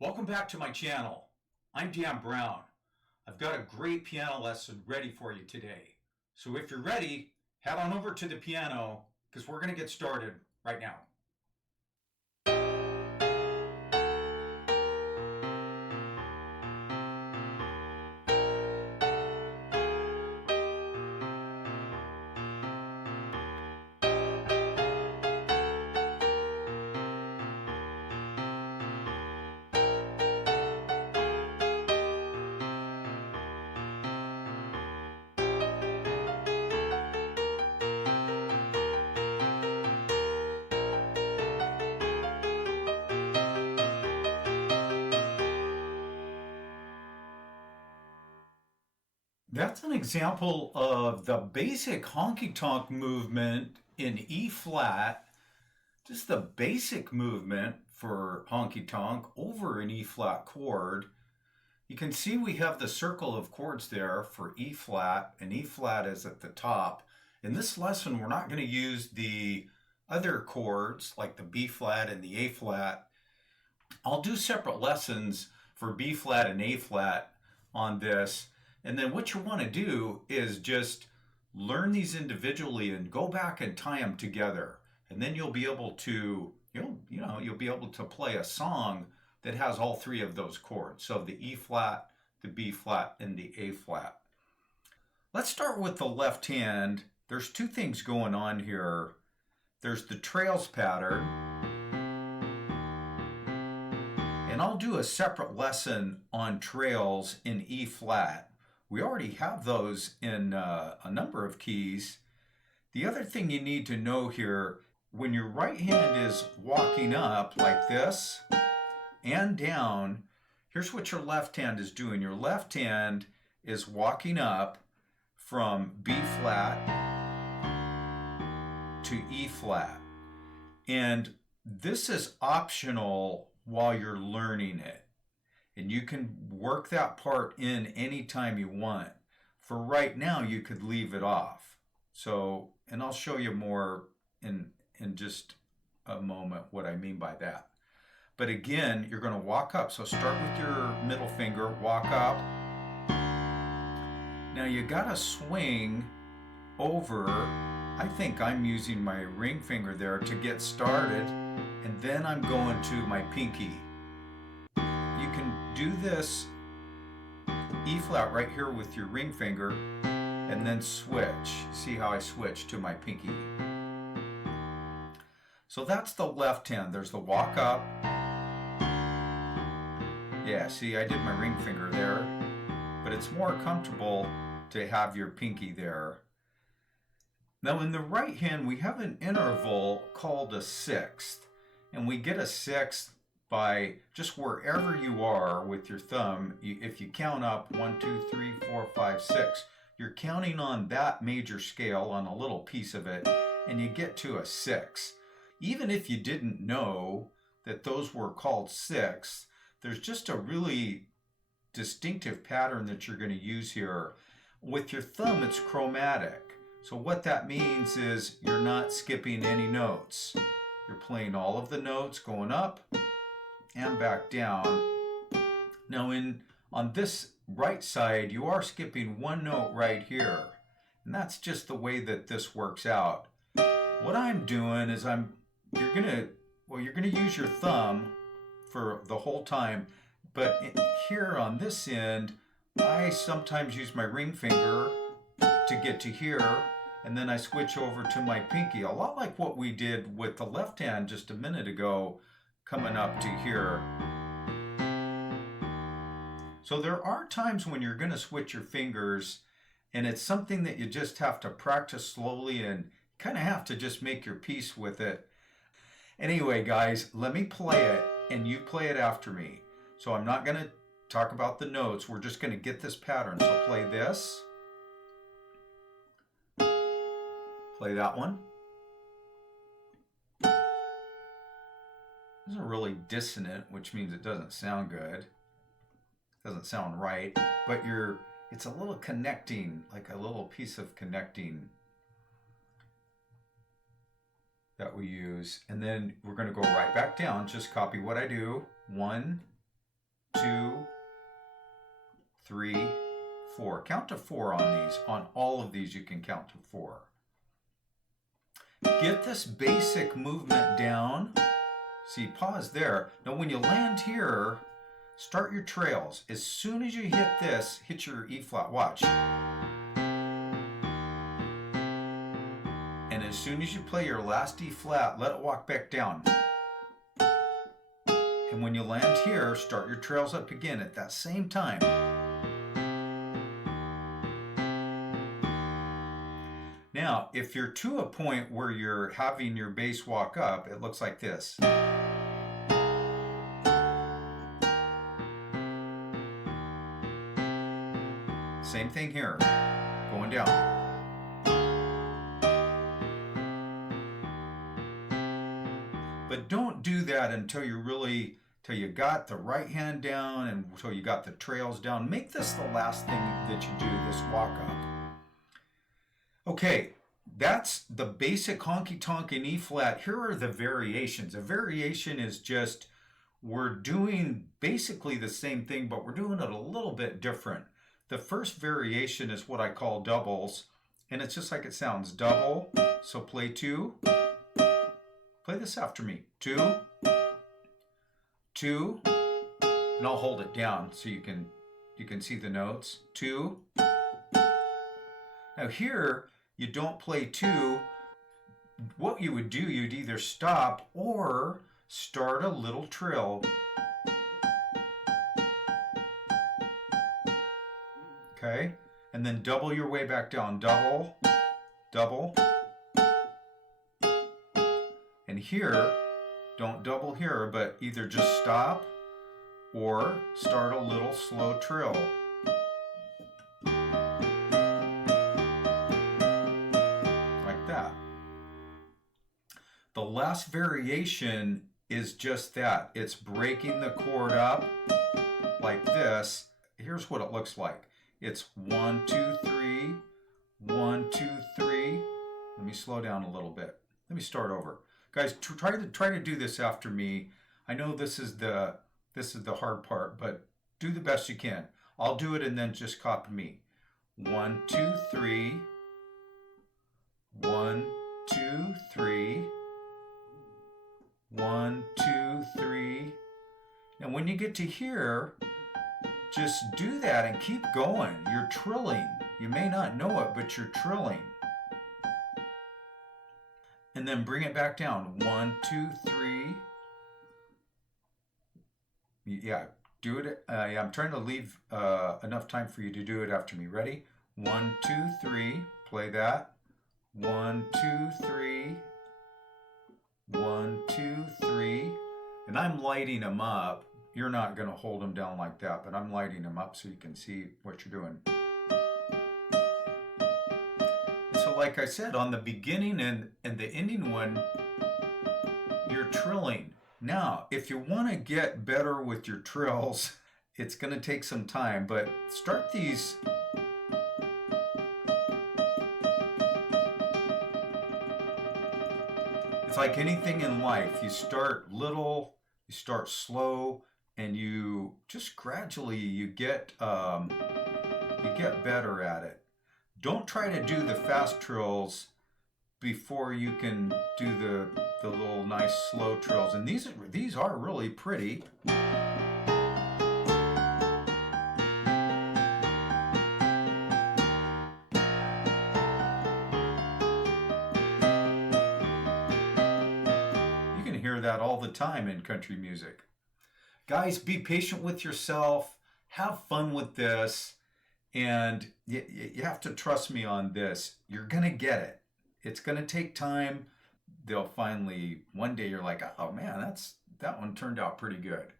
Welcome back to my channel. I'm Dan Brown. I've got a great piano lesson ready for you today. So if you're ready, head on over to the piano because we're going to get started right now. That's an example of the basic honky tonk movement in E flat, just the basic movement for honky tonk over an E flat chord. You can see we have the circle of chords there for E flat, and E flat is at the top. In this lesson, we're not going to use the other chords like the B flat and the A flat. I'll do separate lessons for B flat and A flat on this. And then what you want to do is just learn these individually and go back and tie them together. And then you'll be able to, you'll be able to play a song that has all three of those chords. So the E flat, the B flat, and the A flat. Let's start with the left hand. There's two things going on here. There's the TRILLS pattern, and I'll do a separate lesson on TRILLS in E flat. We already have those in a number of keys. The other thing you need to know here, when your right hand is walking up like this and down, here's what your left hand is doing. Your left hand is walking up from B flat to E flat. And this is optional while you're learning it. And you can work that part in anytime you want. For right now, you could leave it off. So, and I'll show you more in just a moment what I mean by that. But again, you're going to walk up. So start with your middle finger, walk up. Now you got to swing over. I think I'm using my ring finger there to get started. And then I'm going to my pinky. You can do this E flat right here with your ring finger and then switch. See how I switch to my pinky. So that's the left hand. There's the walk up. Yeah, see, I did my ring finger there, but it's more comfortable to have your pinky there. Now in the right hand, we have an interval called a sixth, and we get a sixth by just wherever you are with your thumb. If you count up 1, 2, 3, 4, 5, 6, you're counting on that major scale on a little piece of it, and you get to a 6. Even if you didn't know that those were called sixths, there's just a really distinctive pattern that you're going to use here. With your thumb, it's chromatic. So what that means is you're not skipping any notes. You're playing all of the notes going up and back down. Now on this right side, you are skipping one note right here. And that's just the way that this works out. What I'm doing is you're gonna use your thumb for the whole time, but here on this end, I sometimes use my ring finger to get to here, and then I switch over to my pinky, a lot like what we did with the left hand just a minute ago, coming up to here. So there are times when you're going to switch your fingers, and it's something that you just have to practice slowly and kind of have to just make your peace with it. Anyway, guys, let me play it, and you play it after me. So I'm not going to talk about the notes. We're just going to get this pattern. So play this. Play that one. These are really dissonant, which means it doesn't sound good. It doesn't sound right, but it's a little connecting, like a little piece of connecting that we use. And then we're going to go right back down. Just copy what I do. 1, 2, 3, 4. Count to 4 on these. On all of these, you can count to 4. Get this basic movement down. See, pause there. Now, when you land here, start your trails. As soon as you hit this, hit your E flat. Watch. And as soon as you play your last E flat, let it walk back down. And when you land here, start your trails up again at that same time. Now, if you're to a point where you're having your bass walk up, it looks like this. Same thing here, going down. But don't do that until you got the right hand down and until you got the trails down. Make this the last thing that you do, this walk up. Okay, that's the basic honky tonk in E flat. Here are the variations. A variation is just, we're doing basically the same thing, but we're doing it a little bit different. The first variation is what I call doubles, and it's just like it sounds, double. So play 2. Play this after me. 2, 2, and I'll hold it down so you can see the notes. 2. Now here, you don't play 2. What you would do, you'd either stop or start a little trill. Okay, and then double your way back down. Double, double. And here, don't double here, but either just stop or start a little slow trill. Like that. The last variation is just that. It's breaking the chord up like this. Here's what it looks like. It's 1, 2, 3, 1, 2, 3. Let me slow down a little bit. Let me start over. Guys, try to do this after me. I know this is the hard part, but do the best you can. I'll do it and then just copy me. 1, 2, 3. 1, 2, 3. 1, 2, 3. Now when you get to here, just do that and keep going. You're trilling. You may not know it, but you're trilling. And then bring it back down. 1, 2, 3. Yeah, do it. I'm trying to leave enough time for you to do it after me. Ready? 1, 2, 3. Play that. 1, 2, 3. 1, 2, 3. And I'm lighting them up. You're not going to hold them down like that, but I'm lighting them up so you can see what you're doing. So like I said, on the beginning and the ending one, you're trilling. Now, if you want to get better with your trills, it's going to take some time, but start these. It's like anything in life. You start little, you start slow, and you just gradually you get better at it. Don't try to do the fast trills before you can do the little nice slow trills. And these are really pretty. You can hear that all the time in country music. Guys, be patient with yourself. Have fun with this. And you have to trust me on this. You're going to get it. It's going to take time. They'll finally, one day you're like, oh man, that one turned out pretty good.